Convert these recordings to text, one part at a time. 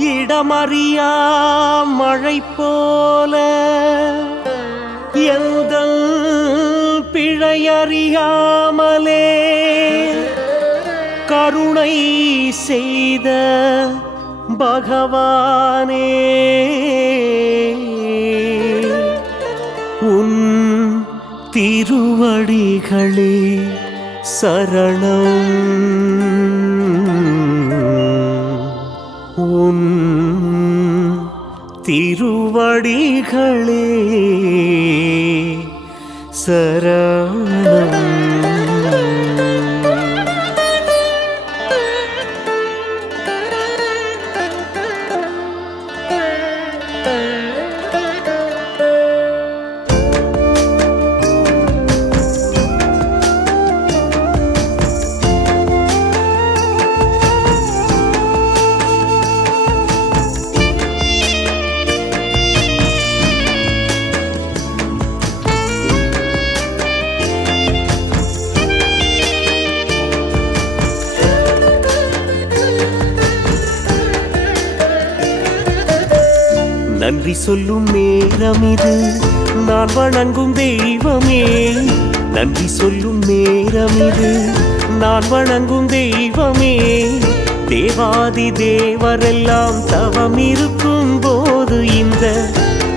இடமறியா மழை போல எந்தன் பிழையறியாமலே கருணை செய்த பகவானே, உன் திருவடிகளே சரணம். உன் திருவடிகளே சரணம். நன்றி சொல்லும் நேரம் இது, நான் வணங்கும் தெய்வமே. நன்றி சொல்லும் நேரம் இது, நான் வணங்கும் தெய்வமே. தேவாதி தேவரெல்லாம் தவம் இருக்கும் போது இந்த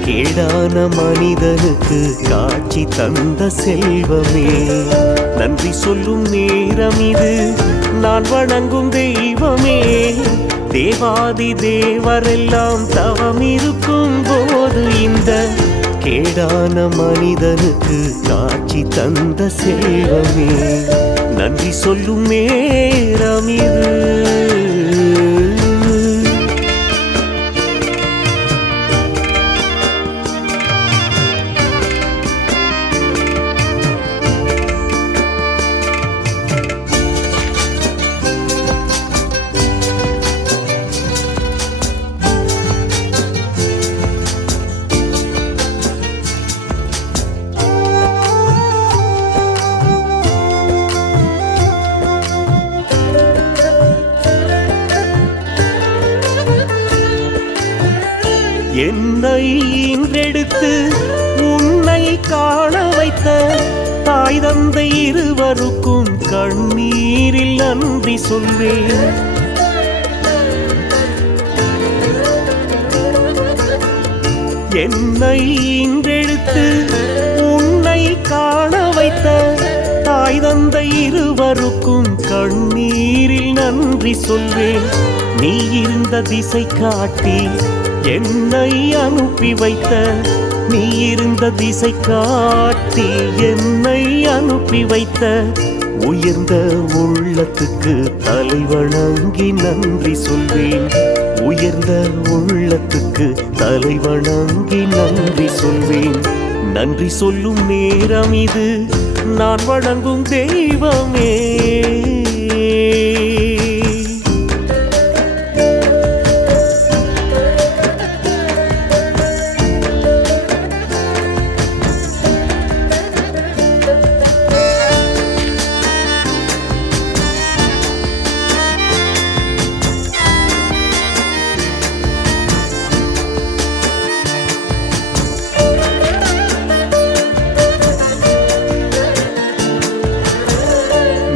கேடான மனிதனுக்கு காட்சி தந்த செல்வமே. நன்றி சொல்லும் நேரம் இது, நான் வணங்கும் தெய்வமே. தேவாதி தேவரெல்லாம் தவம் இருக்கும் போது இந்த கேடான மனிதனுக்கு காட்சி தந்த செல்வமே. நன்றி சொல்லும் நேரம் இது. என்னை ஈன்றெடுத்து உன்னை காண வைத்த தாய் தந்தை இருவருக்கும் கண்ணீரில் நன்றி சொல்வேன். என்னை ஈன்றெடுத்து உன்னை காண வைத்த தாய் தந்தை இருவருக்கும் கண்ணீரில் நன்றி சொல்வேன். நீ இருந்த திசை காட்டி என்னை அனுப்பி வைத்த, நீ இருந்த திசை காட்டி என்னை அனுப்பி வைத்த உயர்ந்த உள்ளத்துக்கு தலை வணங்கி நன்றி சொல்வேன். உயர்ந்த உள்ளத்துக்கு தலை வணங்கி நன்றி சொல்வேன். நன்றி சொல்லும் நேரம் இது, நான் வணங்கும் தெய்வமே.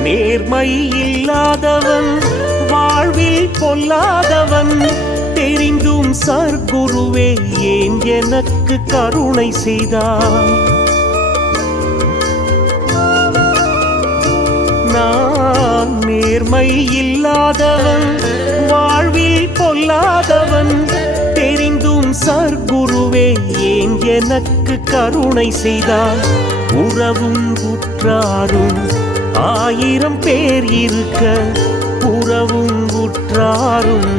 நேர்மை இல்லாதவன், வாழ்வில் பொல்லாதவன், தெரிந்தும் சர்க்குருவே ஏன் எனக்கு கருணை செய்தார்? நான் நேர்மை இல்லாதவன், வாழ்வில் பொல்லாதவன், தெரிந்தும் சர்க்குருவே ஏன் எனக்கு கருணை செய்தார்? உறவும் உற்றாரும் ஆயிரம் பேர் இருக்க, உறவும் உற்றாரும்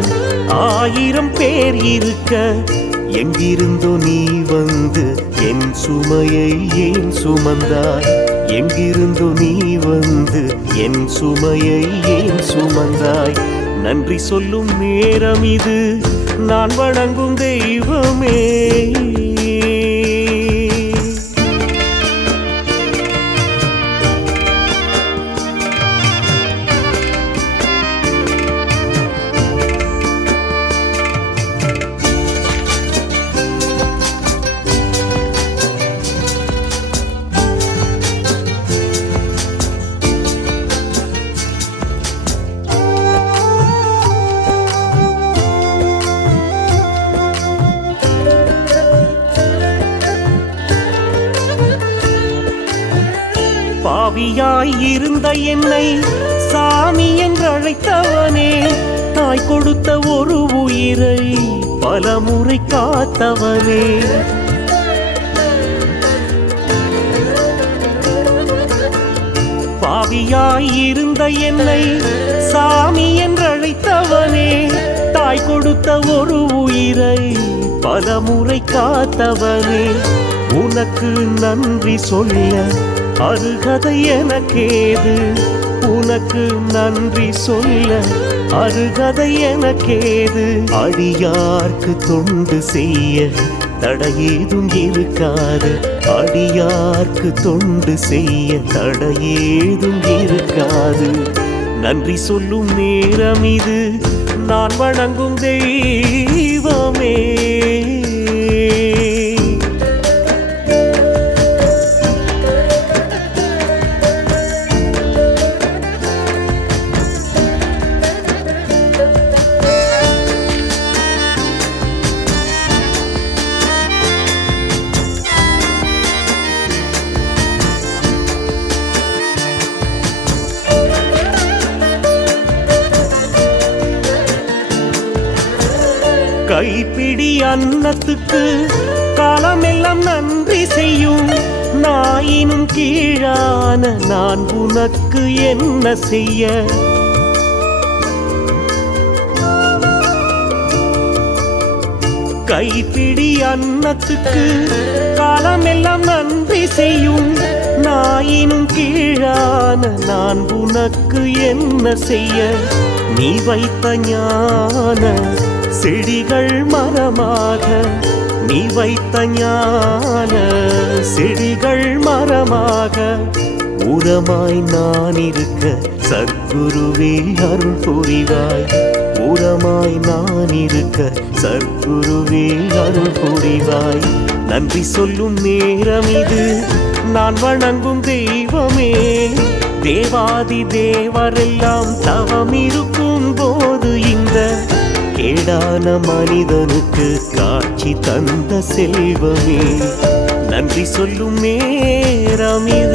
ஆயிரம் பேர் இருக்க, எங்கிருந்தோ நீ வந்து என் சுமையை ஏன் சுமந்தாய்? எங்கிருந்தோ நீ வந்து என் சுமையை ஏன் சுமந்தாய்? நன்றி சொல்லும் நேரம் இது, நான் வணங்கும் தெய்வமே. பாவியாய் இருந்த என்னை சாமி என்றழைத்தவனே, தாய் கொடுத்த ஒரு உயிரை பலமுறை காத்தவனே. பாவியாய் இருந்த என்னை சாமி என்றழைத்தவனே, தாய் கொடுத்த ஒரு உயிரை பலமுறை காத்தவனே. உனக்கு நன்றி சொல்ல அருகதை எனக்கேது, உனக்கு நன்றி சொல்ல அருகதை எனக்கேது. அடியார்க்கு தொண்டு செய்ய தடையேதும் இருக்காது, அடியார்க்கு தொண்டு செய்ய தடையேதும் இருக்காது. நன்றி சொல்லும் நேரம் இது, நான் வணங்கும் தெய்வமே. கைப்பிடி அன்னத்துக்கு காலமெல்லாம் நன்றி செய்யும், நாயினும் கீழான நான் உனக்கு என்ன செய்ய. கைப்பிடி அன்னத்துக்கு காலமெல்லாம் நன்றி செய்யும், நாயினும் கீழான நான் உனக்கு என்ன செய்ய. நீ வைத்த ஞான செடிகள் மரமாக, நீ வைத்த ஞான செடிகள் மரமாக, உரமாய் நான் இருக்க சத்குருவே அருள் புரிவாய். உரமாய் நான் இருக்க சத்குருவே அருள் புரிவாய். நன்றி சொல்லும் நேரம் இது, நான் வணங்கும் தெய்வமே. தேவாதி தேவரெல்லாம் தவம் இருக்கும் போது இந்த கேடான மனிதனுக்கு காட்சி தந்த செல்வமே. நன்றி சொல்லும் நேரம் இது.